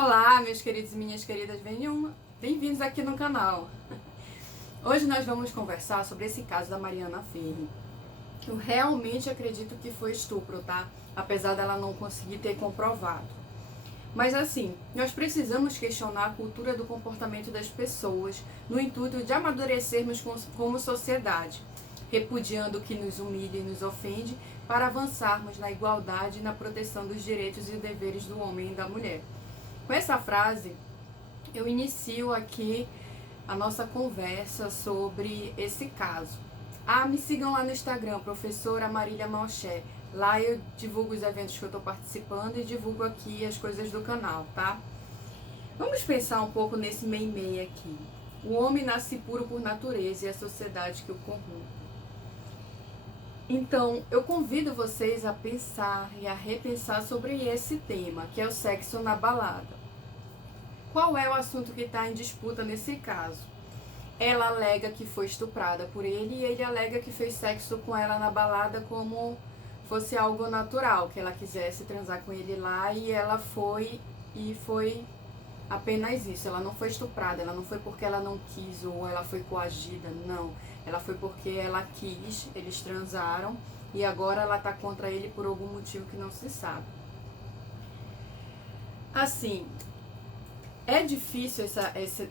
Olá, meus queridos e minhas queridas, bem-vindos aqui no canal. Hoje nós vamos conversar sobre esse caso da Mariana Ferri. Eu realmente acredito que foi estupro, tá? Apesar dela não conseguir ter comprovado. Mas assim, nós precisamos questionar a cultura do comportamento das pessoas no intuito de amadurecermos como sociedade, repudiando o que nos humilha e nos ofende para avançarmos na igualdade e na proteção dos direitos e deveres do homem e da mulher. Com essa frase, eu inicio aqui a nossa conversa sobre esse caso. Me sigam lá no Instagram, professora Marília Malché. Lá eu divulgo os eventos que eu estou participando e divulgo aqui as coisas do canal, tá? Vamos pensar um pouco nesse meio aqui. O homem nasce puro por natureza e a sociedade que o corrompe. Então, eu convido vocês a pensar e a repensar sobre esse tema, que é o sexo na balada. Qual é o assunto que está em disputa nesse caso? Ela alega que foi estuprada por ele e ele alega que fez sexo com ela na balada como fosse algo natural, que ela quisesse transar com ele lá e ela foi e foi apenas isso. Ela não foi estuprada, ela não foi porque ela não quis ou ela foi coagida, não. Ela foi porque ela quis, eles transaram e agora ela está contra ele por algum motivo que não se sabe. Assim, é difícil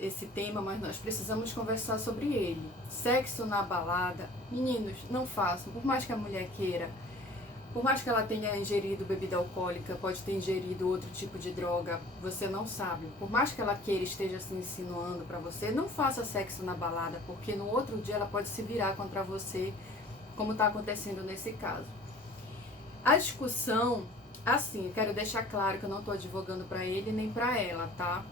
esse tema, mas nós precisamos conversar sobre ele. Sexo na balada, meninos, não façam. Por mais que a mulher queira, por mais que ela tenha ingerido bebida alcoólica, pode ter ingerido outro tipo de droga, você não sabe. Por mais que ela queira esteja se insinuando para você, não faça sexo na balada, porque no outro dia ela pode se virar contra você, como está acontecendo nesse caso. A discussão, assim, eu quero deixar claro que eu não estou advogando para ele nem para ela, tá?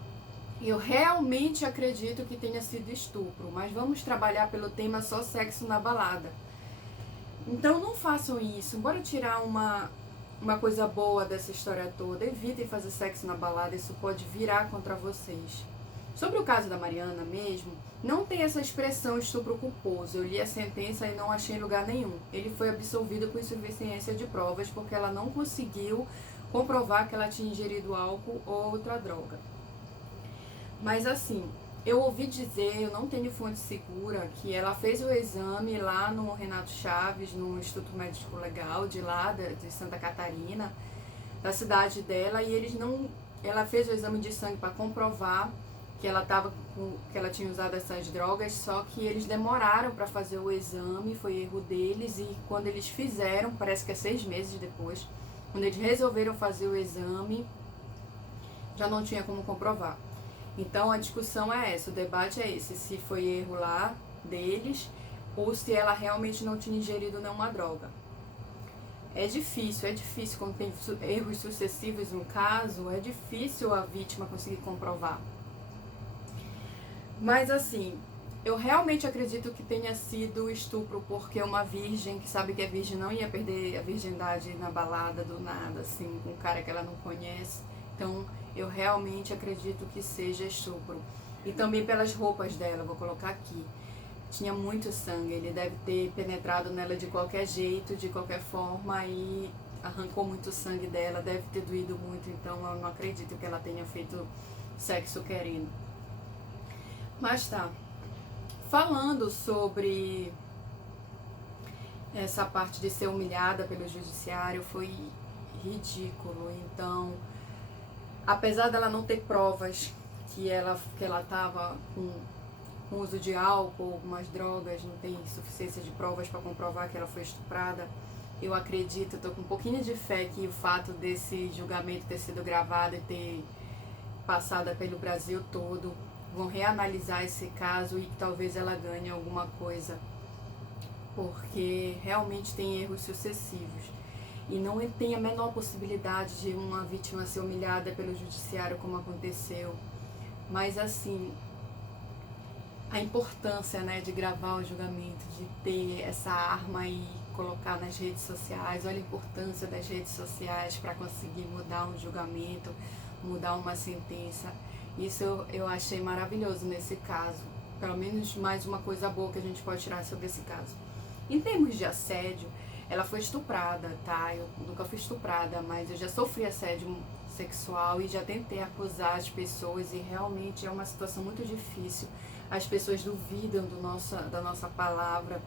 Eu realmente acredito que tenha sido estupro, mas vamos trabalhar pelo tema só sexo na balada. Então não façam isso, bora tirar uma coisa boa dessa história toda, evitem fazer sexo na balada, isso pode virar contra vocês. Sobre o caso da Mariana mesmo, não tem essa expressão estupro culposo, eu li a sentença e não achei em lugar nenhum. Ele foi absolvido com insuficiência de provas porque ela não conseguiu comprovar que ela tinha ingerido álcool ou outra droga. Mas assim, eu ouvi dizer, eu não tenho fonte segura, que ela fez o exame lá no Renato Chaves, no Instituto Médico Legal de lá, de Santa Catarina, da cidade dela, e eles não... Ela fez o exame de sangue para comprovar que que ela tinha usado essas drogas, só que eles demoraram para fazer o exame, foi erro deles, e quando eles fizeram, parece que é 6 meses depois, quando eles resolveram fazer o exame, já não tinha como comprovar. Então a discussão é essa, o debate é esse, se foi erro lá deles ou se ela realmente não tinha ingerido nenhuma droga. É difícil quando tem erros sucessivos no caso, é difícil a vítima conseguir comprovar. Mas assim, eu realmente acredito que tenha sido estupro porque uma virgem que sabe que é virgem não ia perder a virgindade na balada do nada, assim, com um cara que ela não conhece. Então, eu realmente acredito que seja estupro. E também pelas roupas dela, vou colocar aqui. Tinha muito sangue, ele deve ter penetrado nela de qualquer jeito, de qualquer forma, e arrancou muito sangue dela, deve ter doído muito, então eu não acredito que ela tenha feito sexo querendo. Mas tá. Falando sobre essa parte de ser humilhada pelo judiciário, foi ridículo. Então, apesar dela não ter provas que ela estava com uso de álcool, algumas drogas, não tem suficiência de provas para comprovar que ela foi estuprada, eu acredito, estou com um pouquinho de fé que o fato desse julgamento ter sido gravado e ter passado pelo Brasil todo, vão reanalisar esse caso e que talvez ela ganhe alguma coisa, porque realmente tem erros sucessivos. E não tem a menor possibilidade de uma vítima ser humilhada pelo judiciário como aconteceu. Mas assim, a importância, né, de gravar o julgamento, de ter essa arma e colocar nas redes sociais, olha a importância das redes sociais para conseguir mudar um julgamento, mudar uma sentença. Isso eu achei maravilhoso nesse caso. Pelo menos mais uma coisa boa que a gente pode tirar sobre esse caso. Em termos de assédio, Ela foi estuprada, tá? Eu nunca fui estuprada, mas eu já sofri assédio sexual e já tentei acusar as pessoas e realmente é uma situação muito difícil. As pessoas duvidam da nossa palavra.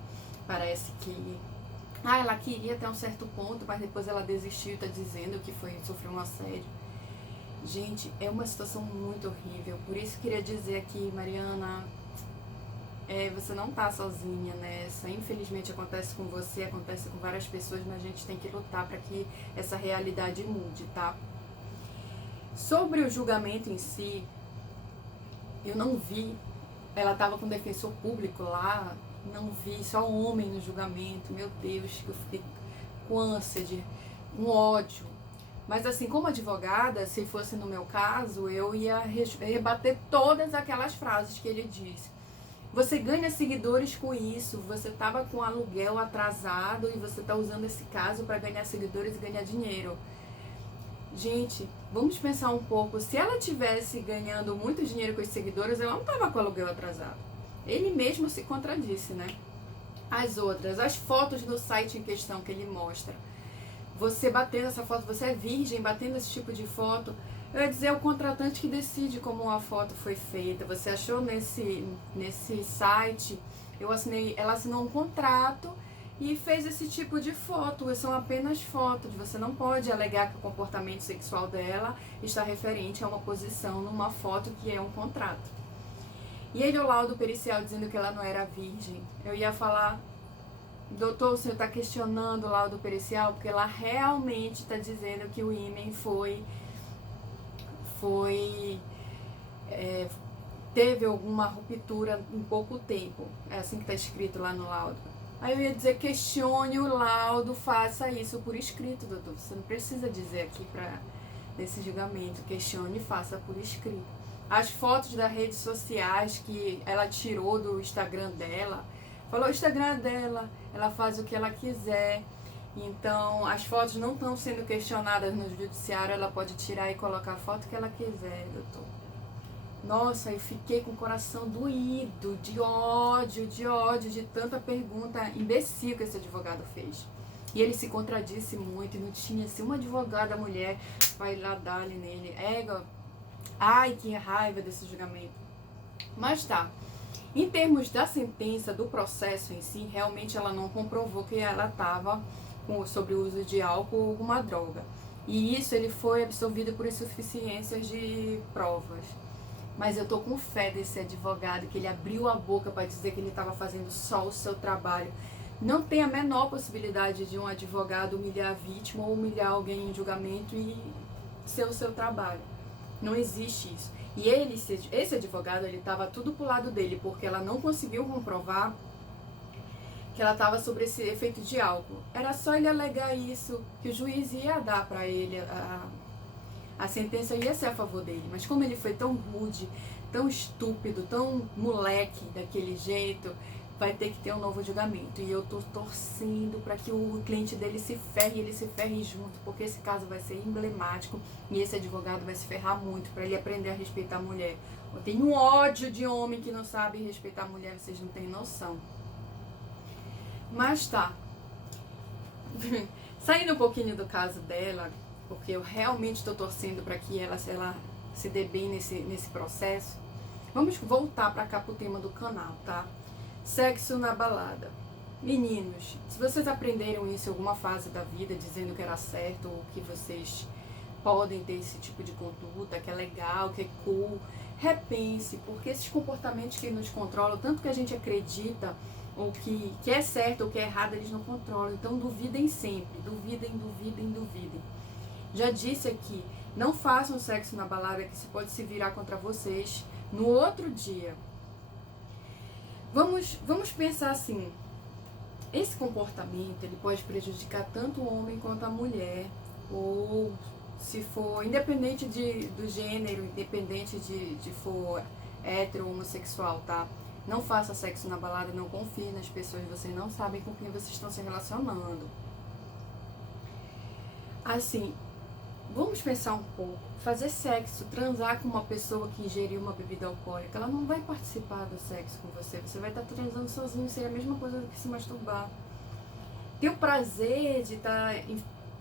Parece que ela queria até um certo ponto, mas depois ela desistiu e tá dizendo que sofreu um assédio. Gente, é uma situação muito horrível. Por isso eu queria dizer aqui, Mariana, você não tá sozinha nessa. Infelizmente acontece com você, acontece com várias pessoas, mas a gente tem que lutar para que essa realidade mude, tá? Sobre o julgamento em si, eu não vi. Ela tava com defensor público lá, não vi, só homem no julgamento. Meu Deus, que eu fiquei com ânsia, um ódio. Mas assim, como advogada, se fosse no meu caso, eu ia rebater todas aquelas frases que ele disse. Você ganha seguidores com isso, você estava com aluguel atrasado e você está usando esse caso para ganhar seguidores e ganhar dinheiro. Gente, vamos pensar um pouco. Se ela tivesse ganhando muito dinheiro com os seguidores, ela não estava com aluguel atrasado. Ele mesmo se contradisse, né? As fotos no site em questão que ele mostra. Você batendo essa foto, você é virgem, batendo esse tipo de foto, eu ia dizer, é o contratante que decide como a foto foi feita. Você achou nesse site, ela assinou um contrato e fez esse tipo de foto. São apenas fotos. Você não pode alegar que o comportamento sexual dela está referente a uma posição numa foto que é um contrato. E aí o laudo pericial dizendo que ela não era virgem. Eu ia falar, doutor, o senhor está questionando o laudo pericial, porque ela realmente está dizendo que o ímen teve alguma ruptura em pouco tempo. É assim que está escrito lá no laudo. Aí eu ia dizer, questione o laudo, faça isso por escrito, doutor. Você não precisa dizer aqui nesse julgamento, questione e faça por escrito. As fotos das redes sociais que ela tirou do Instagram dela, falou o Instagram dela, ela faz o que ela quiser. Então, as fotos não estão sendo questionadas no judiciário, ela pode tirar e colocar a foto que ela quiser, doutor. Nossa, eu fiquei com o coração doído, de ódio, de tanta pergunta imbecil que esse advogado fez. E ele se contradisse muito, e não tinha assim, uma advogada mulher vai lá dar-lhe nele. Ai, que raiva desse julgamento. Mas tá. Em termos da sentença, do processo em si, realmente ela não comprovou que ela estava sobre o uso de álcool ou alguma droga. E isso ele foi absolvido por insuficiências de provas. Mas eu tô com fé desse advogado, que ele abriu a boca para dizer que ele estava fazendo só o seu trabalho. Não tem a menor possibilidade de um advogado humilhar a vítima ou humilhar alguém em julgamento e ser o seu trabalho. Não existe isso. E esse advogado, ele estava tudo pro lado dele, porque ela não conseguiu comprovar que ela estava sobre esse efeito de álcool. Era só ele alegar isso, que o juiz ia dar para ele, a sentença ia ser a favor dele. Mas como ele foi tão rude, tão estúpido, tão moleque daquele jeito, vai ter que ter um novo julgamento. E eu tô torcendo para que o cliente dele se ferre e ele se ferre junto, porque esse caso vai ser emblemático e esse advogado vai se ferrar muito para ele aprender a respeitar a mulher. Eu tenho ódio de homem que não sabe respeitar a mulher, vocês não têm noção. Mas tá. Saindo um pouquinho do caso dela, porque eu realmente estou torcendo para que ela se dê bem nesse processo. Vamos voltar para cá pro tema do canal, tá? Sexo na balada. Meninos, se vocês aprenderam isso em alguma fase da vida, dizendo que era certo ou que vocês podem ter esse tipo de conduta, que é legal, que é cool, repense, porque esses comportamentos que nos controlam, tanto que a gente acredita ou que é certo ou que é errado, eles não controlam. Então duvidem sempre, duvidem. Já disse aqui, não façam sexo na balada, que isso pode se virar contra vocês no outro dia. Vamos pensar assim, esse comportamento ele pode prejudicar tanto o homem quanto a mulher, ou se for, independente do gênero, independente de for hétero ou homossexual, tá? Não faça sexo na balada, não confie nas pessoas, vocês não sabem com quem vocês estão se relacionando. Assim, vamos pensar um pouco. Fazer sexo, transar com uma pessoa que ingeriu uma bebida alcoólica, ela não vai participar do sexo com você. Você vai estar transando sozinho, seria a mesma coisa do que se masturbar. ter o prazer de estar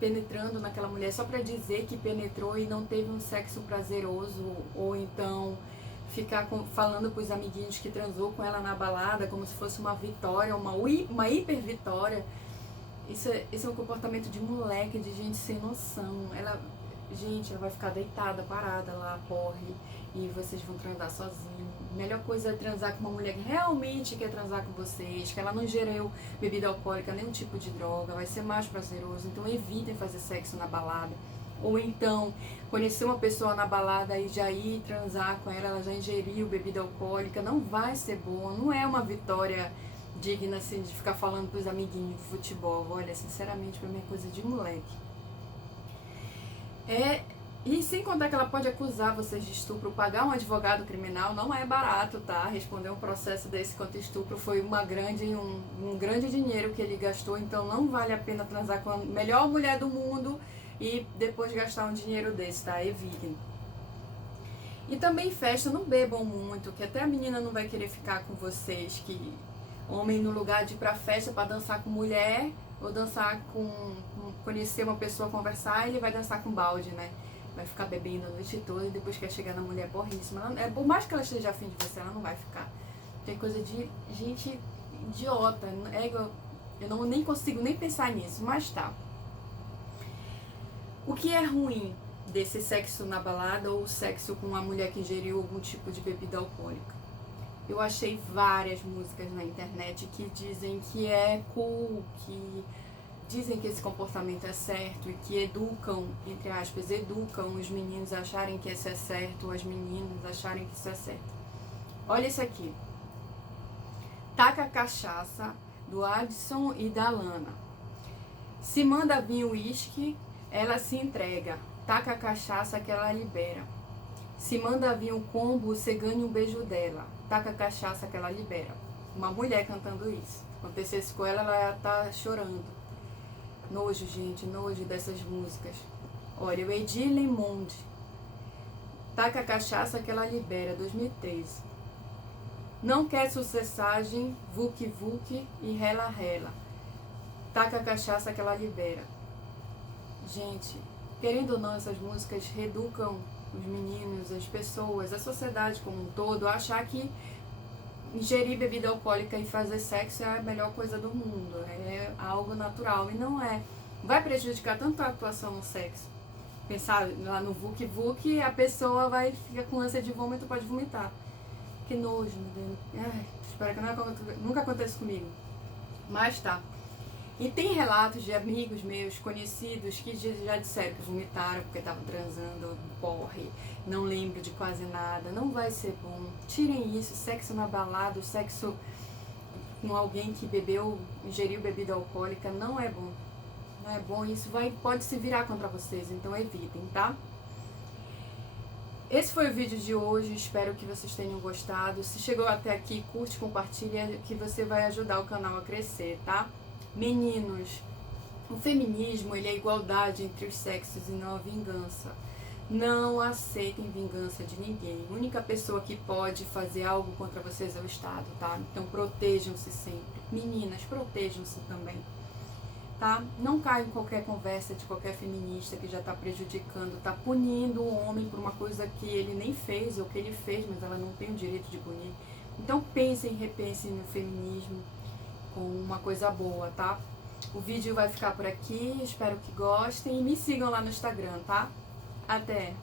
penetrando naquela mulher só para dizer que penetrou e não teve um sexo prazeroso, ou então ficar falando pros amiguinhos que transou com ela na balada como se fosse uma vitória, uma hiper vitória. Isso é um comportamento de moleque, de gente sem noção. Gente, ela vai ficar deitada, parada lá, porre, e vocês vão transar sozinhos. A melhor coisa é transar com uma mulher que realmente quer transar com vocês, que ela não ingeriu bebida alcoólica, nenhum tipo de droga, vai ser mais prazeroso. Então evitem fazer sexo na balada. Ou então, conhecer uma pessoa na balada e já ir transar com ela já ingeriu bebida alcoólica, não vai ser bom, não é uma vitória digna assim, de ficar falando pros amiguinhos de futebol. Olha, sinceramente, pra mim é coisa de moleque. E sem contar que ela pode acusar vocês de estupro, pagar um advogado criminal não é barato, tá? Responder um processo desse quanto estupro foi um grande dinheiro que ele gastou, então não vale a pena transar com a melhor mulher do mundo e depois gastar um dinheiro desse, tá? Evitem. E também festa, não bebam muito, que até a menina não vai querer ficar com vocês, que homem no lugar de ir pra festa pra dançar com mulher, ou dançar conhecer uma pessoa, conversar, ele vai dançar com balde, né? Vai ficar bebendo a noite toda e depois quer chegar na mulher porríssima. Por mais que ela esteja afim de você, ela não vai ficar. Tem coisa de gente idiota. Eu nem consigo nem pensar nisso, mas tá. O que é ruim desse sexo na balada ou sexo com uma mulher que ingeriu algum tipo de bebida alcoólica? Eu achei várias músicas na internet que dizem que é cool, que dizem que esse comportamento é certo e que educam, entre aspas, educam os meninos a acharem que isso é certo, ou as meninas acharem que isso é certo. Olha isso aqui. Taca a cachaça, do Adson e da Lana. Se manda vir o uísque, ela se entrega. Taca a cachaça que ela libera. Se manda vir um combo, você ganha um beijo dela. Taca a cachaça que ela libera. Uma mulher cantando isso. Se acontecesse com ela, ela ia estar chorando. Nojo, gente, nojo dessas músicas. Olha, o Edir Lemonde. Taca a cachaça que ela libera, 2013. Não quer sucessagem, Vuk Vuk e Rela Rela. Taca a cachaça que ela libera. Gente, querendo ou não, essas músicas reeducam os meninos, as pessoas, a sociedade como um todo, a achar que ingerir bebida alcoólica e fazer sexo é a melhor coisa do mundo, é algo natural, e não é. Vai prejudicar tanto a atuação no sexo. Pensar lá no Vuk Vuk, a pessoa vai ficar com ânsia de vômito, pode vomitar. Que nojo, meu Deus. Ai, espero que nunca aconteça comigo. Mas tá. E tem relatos de amigos meus, conhecidos, que já disseram que vomitaram porque estavam transando, porre, não lembro de quase nada, não vai ser bom. Tirem isso, sexo na balada, sexo com alguém que ingeriu bebida alcoólica, não é bom. Não é bom, isso pode se virar contra vocês, então evitem, tá? Esse foi o vídeo de hoje, espero que vocês tenham gostado. Se chegou até aqui, curte, compartilha, que você vai ajudar o canal a crescer, tá? Meninos, o feminismo, ele é igualdade entre os sexos e não a vingança. Não aceitem vingança de ninguém. A única pessoa que pode fazer algo contra vocês é o Estado, tá? Então protejam-se sempre. Meninas, protejam-se também, tá? Não caia em qualquer conversa de qualquer feminista que já tá prejudicando, tá punindo o homem por uma coisa que ele nem fez, ou que ele fez, mas ela não tem o direito de punir. Então pensem, repensem no feminismo com uma coisa boa, tá? O vídeo vai ficar por aqui, espero que gostem e me sigam lá no Instagram, tá? Até!